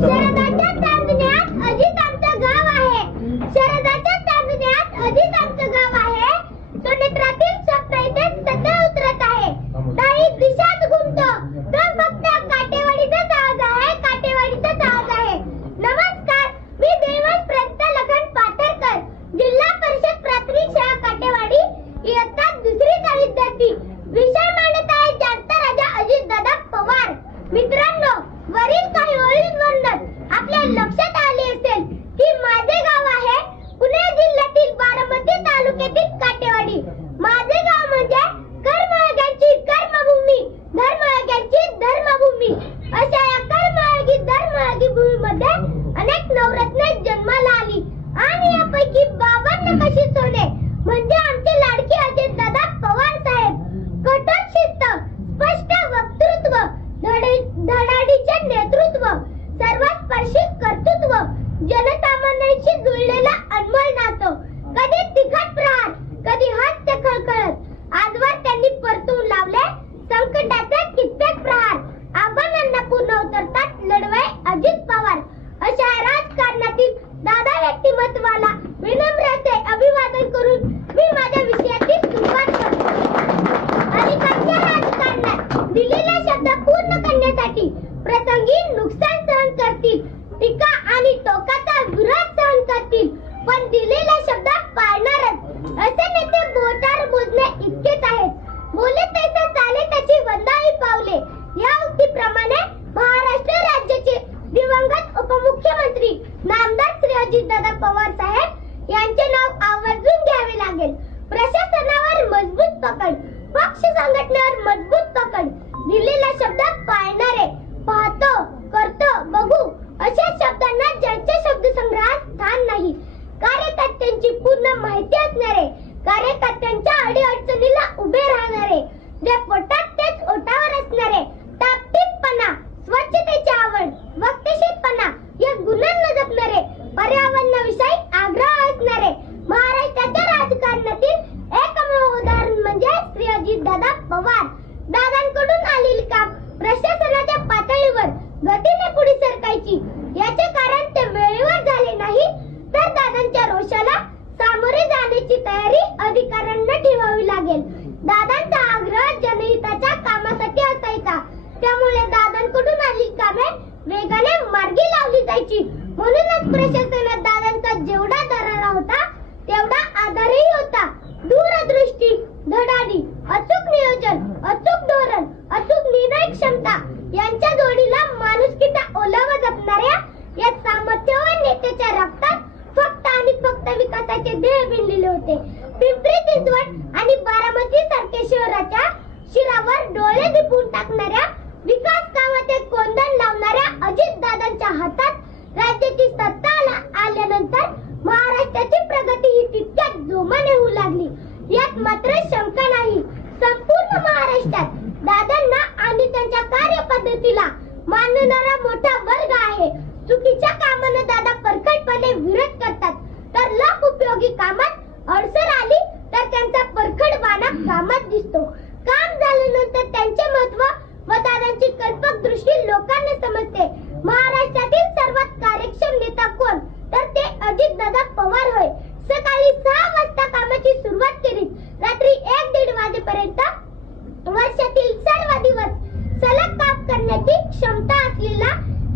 शरदाच्या चांदण्यात अजित आमचं गाव आहे. शरदाच्या चांदण्यात अजित आमचं गाव आहे. सोनेत्रातील स्वप्न इथे सध्या उतरत आहे. ताई दिशात घुमतो तो फक्त काटेवाडीचाच आवाज आहे. काटेवाडीचाच आवाज आहे. नमस्कार, मी देवश प्रज्ञा लखन पाथरकर, जिल्हा परिषद प्राथमिक शाळा काटेवाडी, इयत्ता दुसरीचा विद्यार्थी. विषय मांडत आहे जागता राजा अजितदादा पवार. मित्रांनो, वरील काही ओळींवरून आपल्या लक्षात आले असेल की माझे गाव आहे पुणे जिल्ह्यातील बारामती तालुक्यातील काटेवाडी. माझे गाव म्हणजे कर्मयोग्यांची कर्मभूमी, धर्मयोग्यांची धर्मभूमी. अशा या कर्मयोगी धर्मयोगी भूमीमध्ये अनेक नवरत्ने जन्माला आली आणि यापैकी बाबांना कशी सोने म्हणजे आमचे लाडके अजितदादा पवार साहेब. कठोर शिस्त, स्पष्ट वक्तृत्व, धडाडीचे नेतृत्व, सर्वस्पर्शी कर्तृत्व, जनसामान्यांशी जुळलेला अनमोल नातं. कधी तिखट प्रहार, कधी हास्य खळखळत, आजवर त्यांनी परतून लावले संकटाचे कित्येक प्रहार. आव्हानांना पूर्ण उतरतात लढवय अजित पवार. अशा राजकारणातील दादा व्यक्तिमत्वाला विनम्रते अभिवादन करून मी माझ्या विषयाची सुरुवात करतो. अलीकडच्या राजकारणात दिलेला शब्द पूर्ण करण्यासाठी प्रसंगी नुकसान सहन करतील, टीका आणि टोकाचा विरोध सहन करतील, पण दिलेला शब्द पाळणारच. असे नेते बोटावर मोजणे इतकेच आहेत. बोले तैसे चाले त्याची वंदाळी पावले. या उक्तीप्रमाणे महाराष्ट्र राज्याचे दिवंगत उपमुख्यमंत्री नामदार श्री अजितदादा पवार साहेब यांचे नाव आवर्जून घ्यावे लागेल. प्रशासनावर मजबूत पकड, पक्ष संघटनेवर मजबूत पकड, दिलेला शब्द पाळणारे, पाहतो, करतो, बघू अशा शब्दांना ज्यांच्या शब्दसंग्रहात स्थान नाही, कार्यकर्त्यांची पूर्ण माहिती असणारे, कार्यकर्त्यांच्या अडीअडचणीला उभे राहणारे, जे पोटात तेच ओठावर असणारे, टापटीपणा, स्वच्छतेची आवड, वक्तशीरपणा या गुणांना जपणारे, पर्यावरणाविषयी आग्रह असणारे. महाराष्ट्राच्या राजकारणातील एकमेव उदाहरण म्हणजे श्री अजितदादा पवार. दादांकडून आलेली काम प्रशासनाच्या पातळीवर गतीने पुढे सरकायची. याचे कारण ते वेळेवर झाले नाही, तर दादांच्या रोषाला सामोरे जाण्याची तयारी अधिकाऱ्यांना ठेवावी लागेल. दादांचा आग्रह जनहिताच्या कामासाठी असायचा, त्यामुळे दादांकडून आलेली कामे वेगाने मार्गी लावली जायची. म्हणूनच प्रशासनात दादांचा जेवढा दरारा होता तेवढा आधारही होता. दूरदृष्टी, धडाडी, अचूक नियोजन, अचूक धोरण, अचूक निर्णय क्षमता यांच्या जोडीला माणुसकीचा ओलावा जपणाऱ्या या सामर्थ्यवान नेत्याच्या रक्तात फक्त आणि फक्त विकासाचे ध्येय भिनलेले होते. पिंपरी चिंचवड आणि बारामती सारख्या शहराच्या शिरावर डोळे दिपून टाकणाऱ्या, विकास कामाचे कोंदण लावणाऱ्या अजितदादांच्या हातात राज्याची सत्ता आल्यानंतर महाराष्ट्राची प्रगती ही तितक्याच जोमाने होऊ लागली. यात मात्र शंका नाही. संपूर्ण महाराष्ट्रात दादांना आणि त्यांच्या कार्यपद्धतीला मानणारा मोठा वर्ग आहे. चुकीच्या कामांना दादा परखडपणे विरोध करतात, तर लोक उपयोगी कामात अडचण आली तर त्यांचा परखडपणा कामात दिसतो. काम झाल्यानंतर त्यांचे महत्व व दादांची कल्पक दृष्टी लोकांना समजते. महाराष्ट्रातील सर्वात कार्यक्षम नेता कोण, तर ते अजितदादा पवार होय. सकाळी 6 वाजता कामाची सुरुवात केली, रात्री 1-1:30 वाजेपर्यंत वर्षातील सर्व दिवस सलग काम करण्याची क्षमता असलेला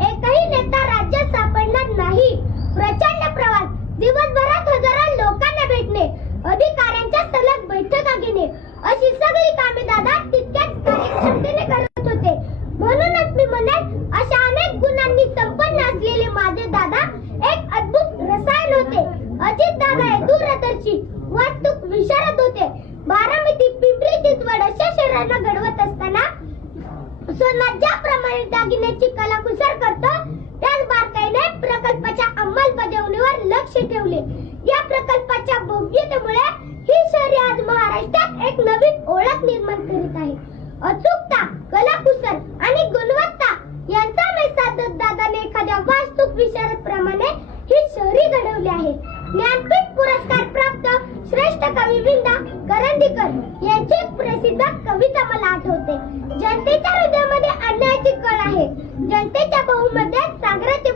एकही नेता राज्यात सापडणार नाही. प्रचंड प्रवास, दिवसभरात हजारो लोकांना भेटणे, अधिकाऱ्यांच्या सलग बैठका घेणे अशी सगळी कामे दादा तितक्याच कार्यक्षमतेने करत होते. म्हणूनच मी म्हणेन, अशा अनेक गुणांनी संपन्न असलेले माझे दादा एक अद्भुत रसायन होते. अजित दादा हे दूरदर्शी, वास्तूक विशारद होते. बारामती, पिंपरी चिंचवड अशा शहरांना घडवत असताना सोना ज्याप्रमाणे दागिन्याची कलाकुसर करतो, त्याच बारकाईने प्रकल्पाच्या अंमलबजावणीवर लक्ष ठेवले. या प्रकल्पाच्या भव्यतेमुळे ही शहरे आज महाराष्ट्रात एक नवीन ओळख निर्माण करीत आहे. अचूकता, कलाकुसर आणि गुणवत्ता यांचा मेळ दादाने एखाद्या वास्तूक विशारद प्रमाणे ही शहरी घडवली आहे. ज्ञानपीठ पुरस्कार प्राप्त श्रेष्ठ कवी विंदा करंदीकर यांची प्रसिद्ध कविता मला आठवते. जनतेच्या हृदयामध्ये अन्यायाची कळ आहे, जनतेच्या बहुमध्यात सागराचे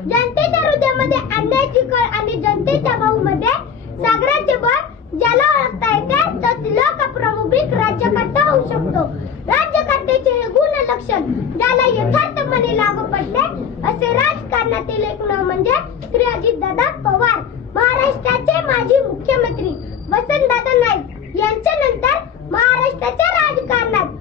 जनतेच्या हृदयामध्ये अन्यायाची कळ आणि जनतेच्या भाऊमध्ये सागराचे बळ ज्याला ओळखता येते तो लोकप्रमुख राज्यकर्ता होऊ शकतो. राज्यकर्त्याचे हे गुण लक्षण ज्याला यथार्थपणे लागू पडले असे राजकारणातील एक नाव म्हणजे श्री अजितदादा पवार, महाराष्ट्राचे माजी मुख्यमंत्री वसंतदादा नाईक यांच्यानंतर महाराष्ट्राच्या राजकारणात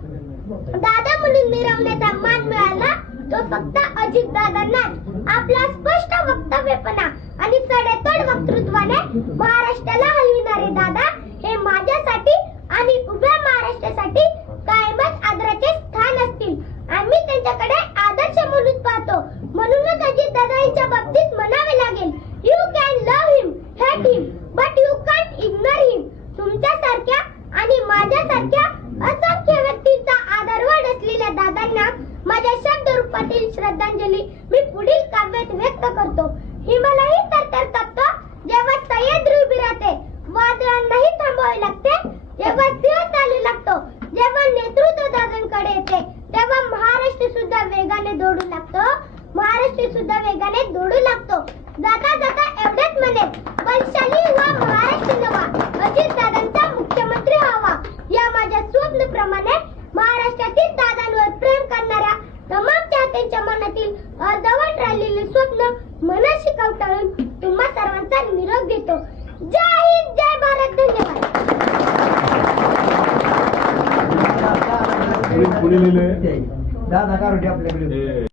दादा म्हणून मिरवण्याचा मान मिळाला तो फक्त अजितदादांनाच. आपला स्पष्ट वक्तव्यपणा आणि सडेतोड वक्तृत्वाने महाराष्ट्राला हलविणारे दादा हे माझ्यासाठी आणि उभ्या महाराष्ट्रासाठी कायमच आदराचे स्थान असतील. आम्ही त्यांच्याकडे आदर्श म्हणून पाहतो. म्हणूनच अजितदादांच्या बाबतीत म्हणावे लागेल, you can love him, hate him, but you can't ignore him. तुमच्यासारख्या आणि माझ्यासारख्या असंख्य व्यक्तींचा आदरवड असलेल्या दादांना माझ्या शब्द रूपातील श्रद्धांजली मी पुढील काव्यात व्यक्त करतो. हिमालयही तरतर कापतो जेव्हा सह्याद्री उभी राहते, वादळांनाही थांबावे लागते जेव्हा सिंह चालू लागतो. जेव्हा नेतृत्व दादांकडे येते तेव्हा महाराष्ट्र सुद्धा वेगाने दौडू लागतो. महाराष्ट्र सुद्धा वेगाने दौडू लागतो. जाता जाता एवढेच म्हणेन, बलशाली हुआ महाराष्ट्र नवा, अजित दादांचा मुख्यमंत्री व्हावा. या माझ्या स्वप्नप्रमाणे महाराष्ट्रातील दादांवर प्रेम करणाऱ्या तमाम चाहत्यांच्या मनातील अर्धवट राहिलेले स्वप्न मनाशी कवटाळून तुम्हा सर्वांचा निरोप देतो. जय हिंद, जय भारत, धन्यवाद. दादा कारोटे आपल्याकडे